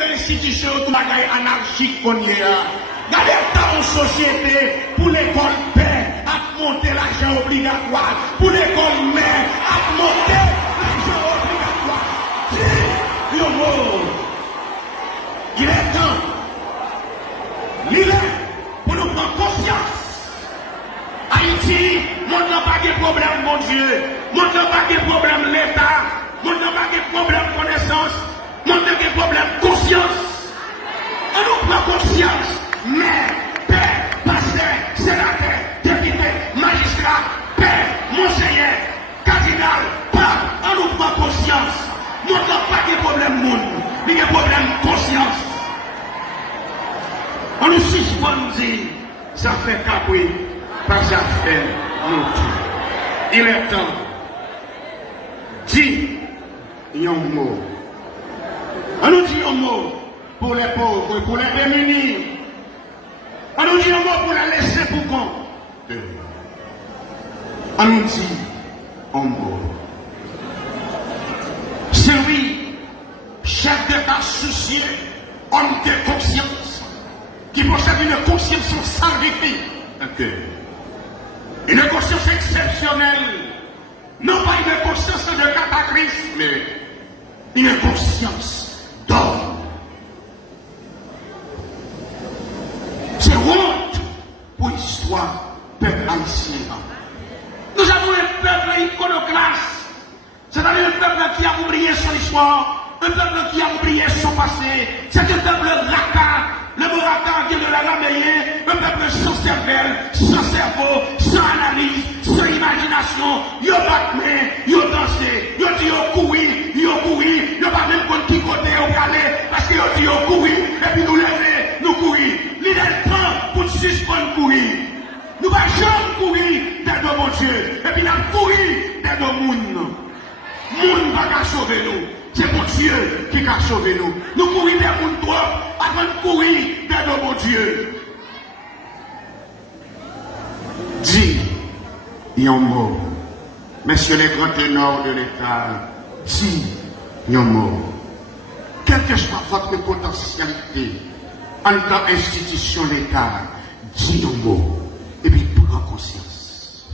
fait institution tout bagaille anarchique qu'on y a. Gardez dans une société pour l'école paix, à monter l'argent obligatoire, pour l'école mère, à monter l'argent obligatoire. Si, yo mot. Il est temps. Il est pour nous prendre conscience. Haïti, monde n'a pas de problème, mon Dieu. Monde n'a pas de problème, l'État. Monde n'a pas de problème, connaissance. Monde n'a pas de problème, conscience. On nous prend conscience. Mais, père, pasteur, sénateur, député, magistrat, père, monseigneur, cardinal, pape, on nous prend conscience. Monde n'a pas de problème, monde. Il y a problème, conscience. On nous suspend, dit, ça fait capri. Pas ça fait nous tout. Il est temps. Dis un mot. On nous dit un mot pour les pauvres, pour les démunis. On nous dit un mot pour les laisser pour compte. On nous dit un mot. Celui, chef d'État soucieux, homme de conscience, qui possède une conscience sans défi. Une conscience exceptionnelle, non pas une conscience de cataclysme, mais une conscience d'homme. C'est honte pour l'histoire peuple haïtien. Nous avons un peuple iconoclaste, c'est-à-dire un peuple qui a oublié son histoire, un peuple qui a oublié son passé, c'est un peuple racard. Le moratin qui est de la rameillée, un peuple sans cervelle, sans cerveau, sans analyse, sans imagination. Yo batme, yo dansé, yo dit yo couru, yo pas même contre qui côté au calé, parce que yo dit yo couru, et puis nous lever, nous courir. L'idée le temps pour suspendre courir. Nous ne pouvons jamais courir derrière mon Dieu, et puis nous courir derrière le monde. Le monde va pas sauver nous. C'est mon Dieu qui a sauvé nous. Nous courons derrière mon droit avant de courir derrière mon Dieu. Dis, un mot. Messieurs les grands ténors de l'État, dis, un mot. Quelle que soit votre potentialité en tant qu'institution d'État, dis un mot. Et puis, prends conscience.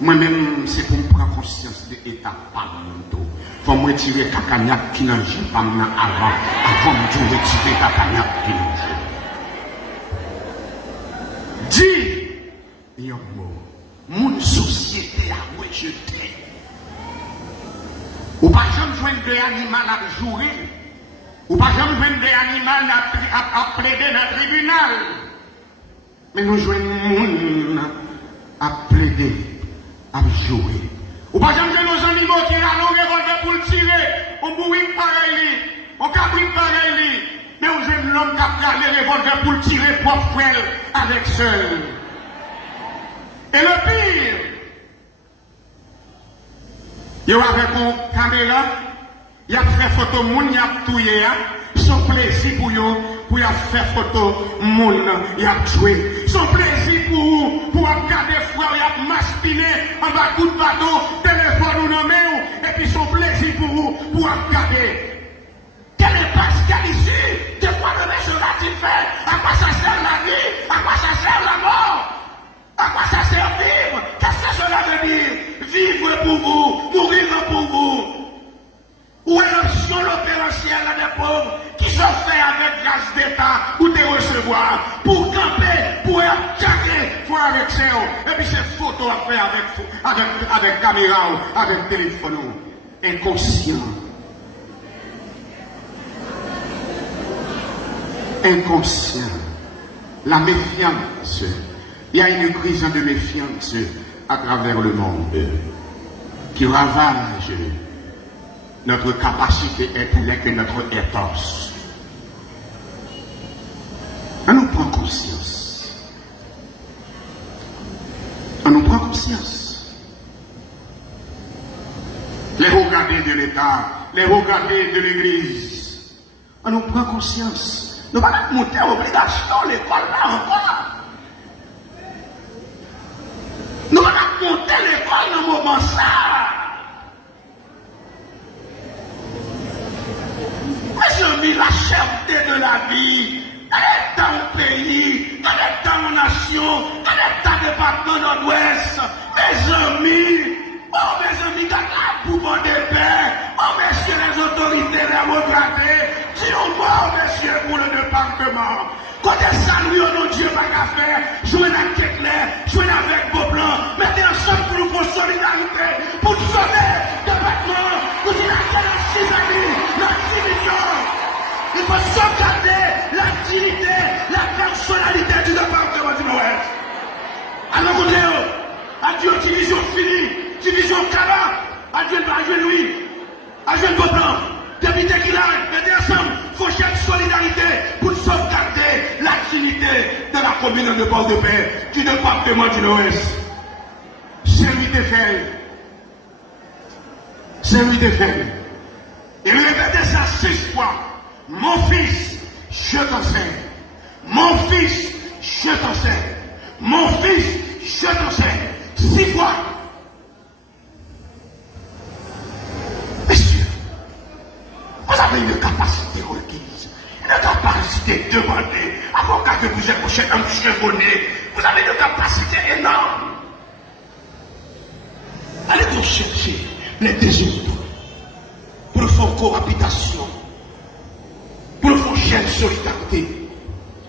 Moi-même, c'est pour me prendre conscience de l'État par mon dos. Faut me retirer Kakagnac qui n'a pas avant de retirer Kakagnac qui n'a pas. Dis, un mot, mon société a rejeté. Ou pas jamais joindre des animaux à jouer. Ou pas jamais joindre des animaux à plaider dans le tribunal. Mais nous jouons monde à plaider, à jouer. Ou pas jamais nos animaux qui ont un revolver pour le tirer, on bouille pareil, on cabrit pareil, mais on jeune l'homme qui a les revolver pour le tirer propre frère avec seul. Et le pire, il y a avec une caméra, il y a fait photo moun, il y a touillé, son plaisir pour eux, pour faire photo moun, il y a joué. Son plaisir pour regarder frère, il y a maspiné en bas coup de bateau, téléphone ou non, et puis son plaisir pour regarder. Quelle est Pascal ici? De quoi le monsieur va-t-il faire? À quoi ça sert la vie? À quoi ça sert la mort? À quoi ça sert vivre? Qu'est-ce que cela veut dire? Vivre pour vous, mourir pour vous. Où est l'option l'opérationnel des pauvres qui sont faits avec grâce d'État ou de recevoir pour camper, pour attaquer, pour avec ça. Et puis ces photos à faire avec caméra, avec téléphone. Inconscient. Inconscient. La méfiance. Il y a une crise de méfiance à travers le monde qui ravage notre capacité intellectuelle et notre ethos. On nous prend conscience. On nous prend conscience. Les regardés de l'État, les regardés de l'Église, on nous prend conscience. Nous allons monter à obligation l'école là encore. Nous allons monter l'école dans le moment ça. Monsieur amis, la cherté de la vie. Elle est dans le pays, elle est dans la nation, elle est dans le département nord-ouest. Mes amis, oh mes amis, quand la pouvoir de paix, oh messieurs les autorités démocratiques, dis-moi, messieurs, pour le département. Côté salut, non Dieu, pas qu'à faire, jouer la tête claire, jouer avec beau blanc, mettez ensemble pour nous pour solidarité, pour sauver le département, pour dire à quelle 6 amis, la division. Il faut sauvegarder la dignité, la personnalité du département du Nord-Ouest. Alors, adieu, division finie, division Kaba, adieu Louis, adieu le beau blanc. Député qui l'a, mettez ensemble, il faut chercher solidarité pour sauvegarder l'activité de la commune de Port-de-Paix, du département du Nord-Ouest. C'est lui de faire. C'est lui de faire. Et répétez ça 6 fois. Mon fils, je t'enseigne. Mon fils, je t'enseigne. Mon fils, je t'enseigne. 6 fois. Vous avez une capacité requise, une capacité demandée. Avocat que vous êtes couché dans le chevronné, vous avez une capacité énorme. Allez vous chercher les désirs pour faire cohabitation, pour faire chaîne solidarité.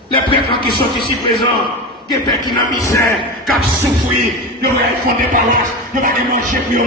Les prêtres qui sont ici présents, des pères qui n'ont misère, qui ont souffert, ils vont font des paroisses, ils vont manger pour